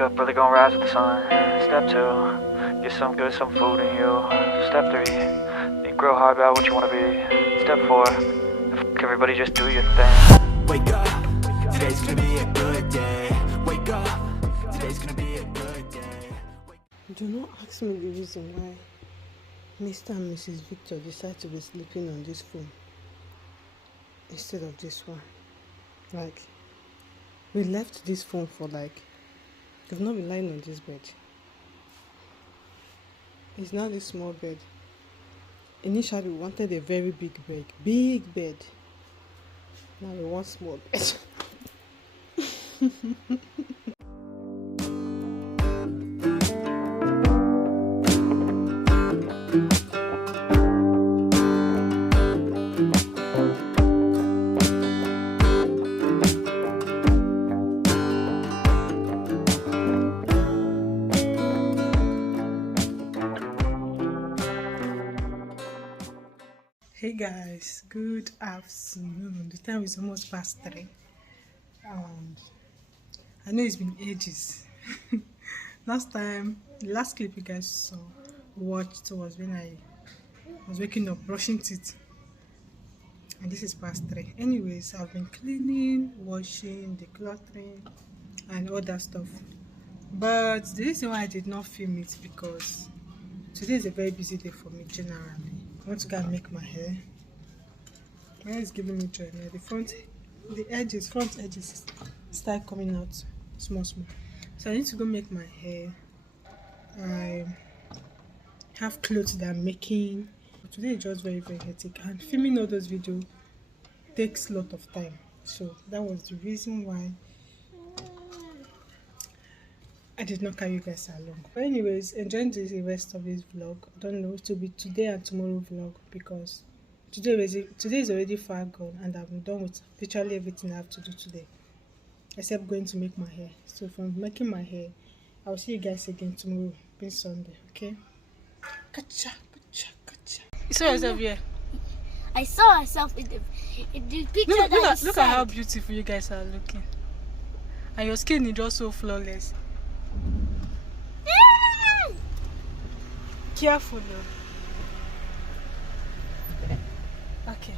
Wake up, really gonna rise with the sun. Step 2, get some good, some food in you. Step 3, think real hard about what you wanna be. Step 4, everybody just do your thing. Wake up, today's gonna be a good day. Wake up, today's gonna be a good day. Do not ask me the reason why Mr. and Mrs. Victor decide to be sleeping on this phone instead of this one. Like, we left this phone for we've not been lying on this bed. It's now this small bed. Initially, we wanted a very big bed. Now we want small bed. Hey guys, good afternoon. The time is almost past 3. I know it's been ages. The last clip you guys watched was when I was waking up, brushing teeth. And this is past 3. Anyways, I've been cleaning, washing, decluttering, and all that stuff. But the reason why I did not film it because today is a very busy day for me generally. I want to go and make my hair. My hair is giving me joy now. The front edges start coming out small. So I need to go make my hair. I have clothes that I'm making. Today is just very, very hectic. And filming all those videos takes a lot of time. So that was the reason why I did not carry you guys along. But anyways, enjoying the rest of this vlog. I don't know, it will be today and tomorrow vlog because today is already far gone and I'm done with literally everything I have to do today. Except going to make my hair. So from making my hair, I'll see you guys again tomorrow, being Sunday, okay? Gotcha. You saw yourself here? I saw myself in the picture. Look at how beautiful you guys are looking. And your skin is just so flawless. Careful though. Okay.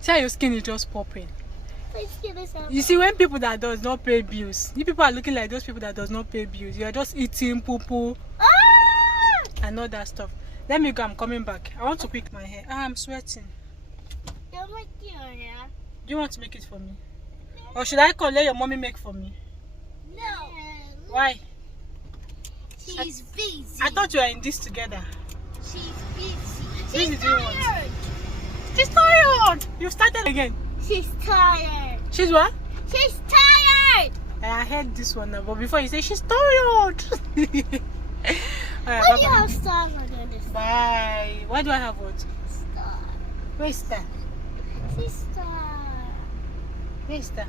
See how your skin is just popping. You see, when people that does not pay bills, you people are looking like those people that does not pay bills. You are just eating poo and all that stuff. Let me go, I'm coming back. I want to pick my hair. I'm sweating. Don't make your hair. Do you want to make it for me? No. Or should I call let your mommy make for me? No. Why? She's busy. I thought you were in this together. She's busy. She's tired. She's tired. You started again. She's tired. She's what? She's tired. I heard this one now, but before you say she's tired. Why do you have stars on this? Bye. Why do I have what? Star. Where's Star? Sister. Where's Star?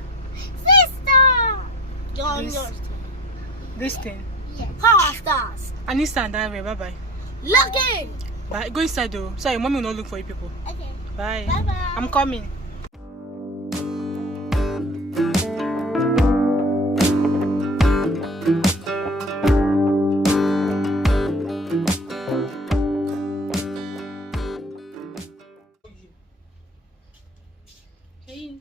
Sister. This thing. Yeah. How stars? I need stand that way. Bye bye. Looking. Bye. Go inside though. So your mommy will not look for you people. Okay. Bye. Bye bye. I'm coming. Hey.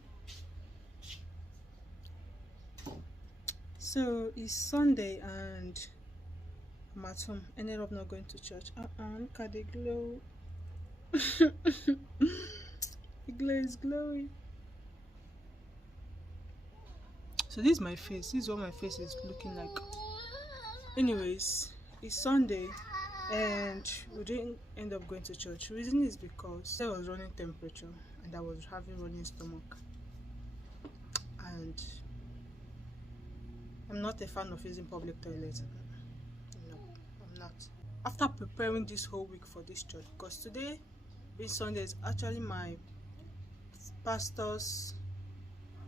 So it's Sunday and I'm at home. Ended up not going to church. Look at the glow. The glow is glowing. So this is my face. This is what my face is looking like. Anyways, it's Sunday and we didn't end up going to church. The reason is because I was running temperature and I was having running stomach. And I'm not a fan of using public toilets. No, I'm not. After preparing this whole week for this church, because today, being Sunday, is actually my pastor's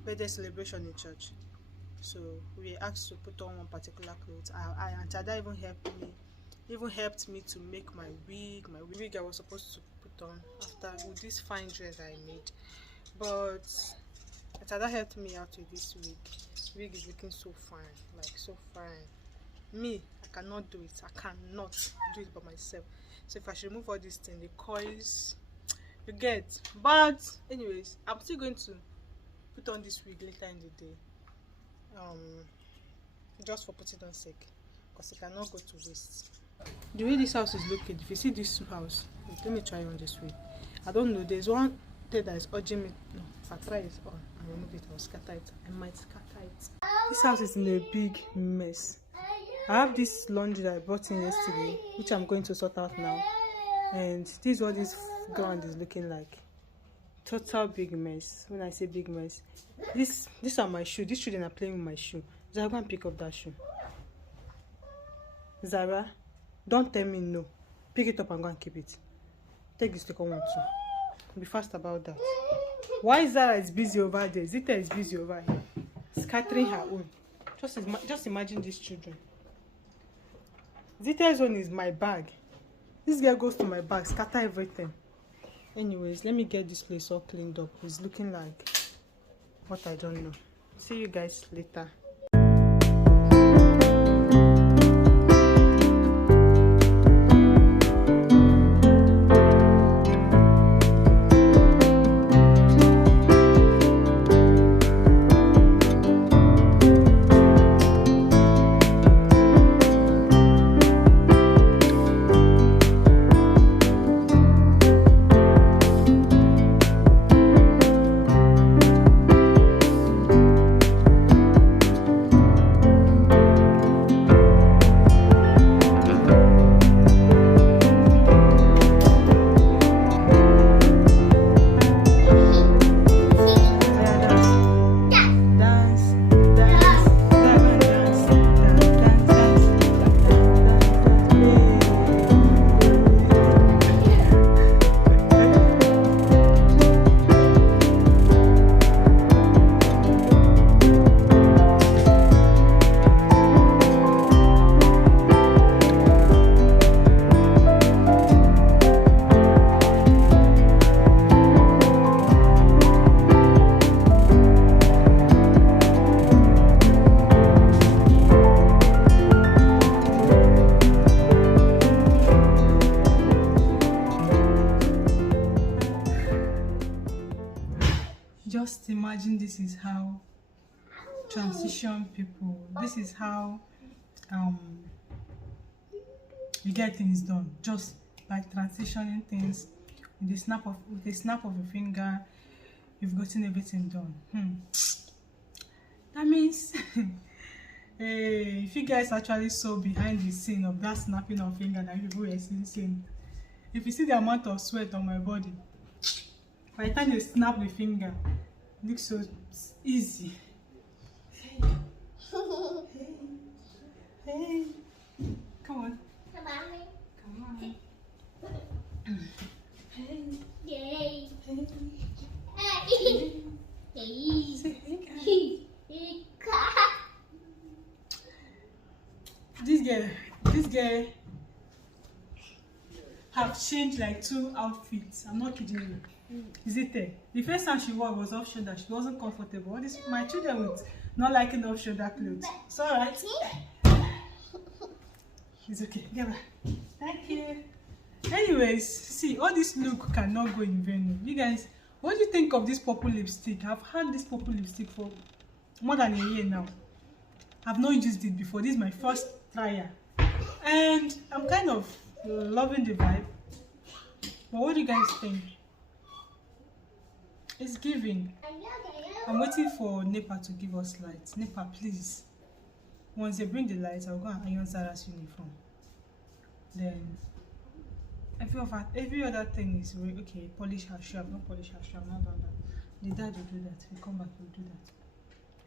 birthday celebration in church. So we were asked to put on one particular clothes. And Tada even helped me to make my wig. My wig I was supposed to put on after with this fine dress I made. But That helped me out with this wig. The wig is looking so fine, like so fine. Me, I cannot do it. I cannot do it by myself. So if I should remove all these things, the coils, you get. But anyways, I'm still going to put on this wig later in the day. Just for putting on sake, because it cannot go to waste. The way this house is located, if you see this house, let me try on this way. I don't know, there's one thing that is urging me. No, if I try it on and remove it, I'll scatter it. I might scatter it. This house is in a big mess. I have this laundry that I brought in yesterday, which I'm going to sort out now. And this is what this ground is looking like. Total big mess. When I say big mess, these are my shoes. These children are playing with my shoe. Zara, go and pick up that shoe. Zara, don't tell me no. Pick it up and go and keep it. Take this second one too. Be fast about that. Why Zara is busy over there? Zita is busy over here, scattering her own. Just imagine these children. Zita's one is my bag. This girl goes to my bag, scatter everything. Anyways, let me get this place all cleaned up. It's looking like what I don't know. See you guys later. Just imagine this is how transition people, this is how you get things done, just by transitioning things with a snap of a finger. You've gotten everything done. That means if you guys actually saw behind the scene of that snapping of finger that people were seeing, if you see the amount of sweat on my body by the time you snap the finger, it looks so easy. Hey. Hey. Come on. Come on. Hey. Yay. Hey. Hey. Say hey, guys. This girl have changed like 2 outfits. I'm not kidding you. Is it there? The first time she wore was off shoulder. She wasn't comfortable. All this, my children with not liking off shoulder clothes. It's alright. It's okay. Get back. Thank you. Anyways, see, all this look cannot go in vain. You guys, what do you think of this purple lipstick? I've had this purple lipstick for more than a year now. I've not used it before. This is my first trial, and I'm kind of loving the vibe. But what do you guys think? It's giving. I'm waiting for NEPA to give us lights. NEPA, please. Once they bring the lights, I'll go and iron Zara's uniform. Then every other thing is okay. Polish her shoe. I've not polished her shoe. I've not done that. The dad will do that. He'll come back. He'll do that.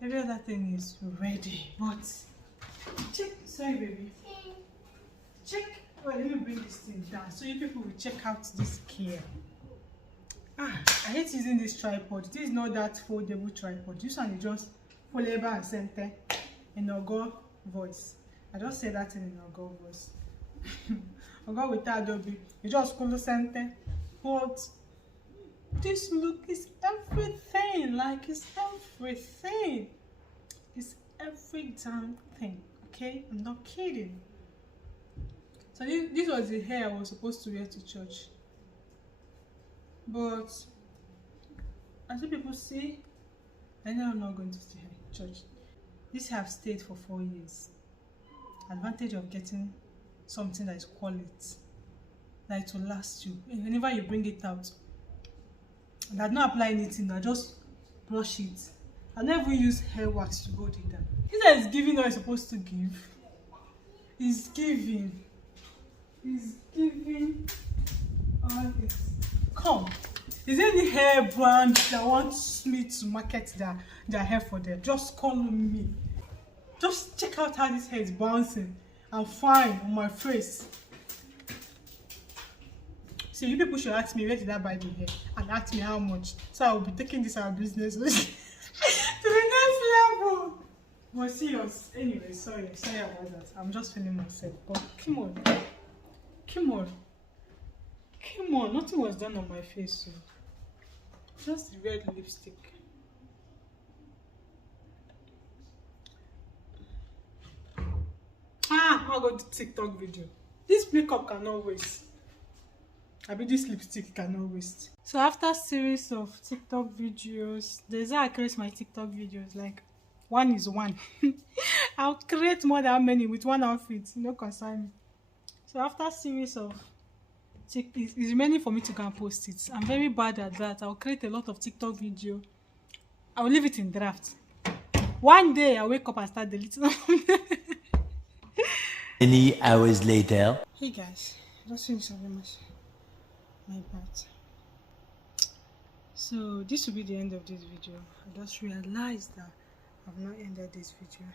Every other thing is ready. But check. Sorry, baby. Check. Well, let me bring this thing down so you people will check out this gear. I hate using this tripod. This is not that foldable tripod. This one is just foldable and center in Ogo voice. I just say that in Ogo voice. Ogo with Adobe. You just call the center. But this look is everything. Like, it's everything. everything. It's every damn thing. Okay, I'm not kidding. So this was the hair I was supposed to wear to church, but as you people see, I know I'm not going to stay at church. This have stayed for 4 years. Advantage of getting something that is quality, that it will last you. Whenever you bring it out, and I don't apply anything, I just brush it. I never use hair wax to hold it down. This is giving what it's supposed to give. It's giving. It's giving all this. Come. Is there any hair brand that wants me to market their hair for them? Just call me. Just check out how this hair is bouncing and fine on my face. So you people should ask me where did I buy the hair and ask me how much. So I will be taking this our business to the next level. But serious. Anyway, sorry about that. I'm just feeling myself. But come on. Come on. Come on. Nothing was done on my face. So. Just the red lipstick. I got the TikTok video. This makeup cannot waste. I mean, this lipstick cannot waste. So after series of TikTok videos, there's how I create my TikTok videos. Like, one is one. I'll create more than many with one outfit. No concern me. So after series of it's remaining for me to go and post it. I'm very bad at that. I'll create a lot of TikTok video. I'll leave it in draft. One day I'll wake up and start deleting them. Many hours later. Hey guys, just finished my part. So this will be the end of this video. I just realized that I've not ended this video.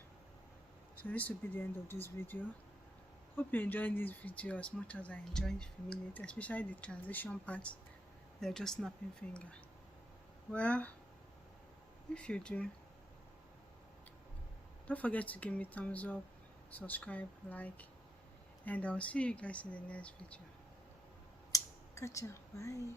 So this will be the end of this video. Hope you enjoyed this video as much as I enjoyed filming it, especially the transition part. They're just snapping finger. Well, if you do, don't forget to give me thumbs up, subscribe, like, and I'll see you guys in the next video. Catch ya, bye.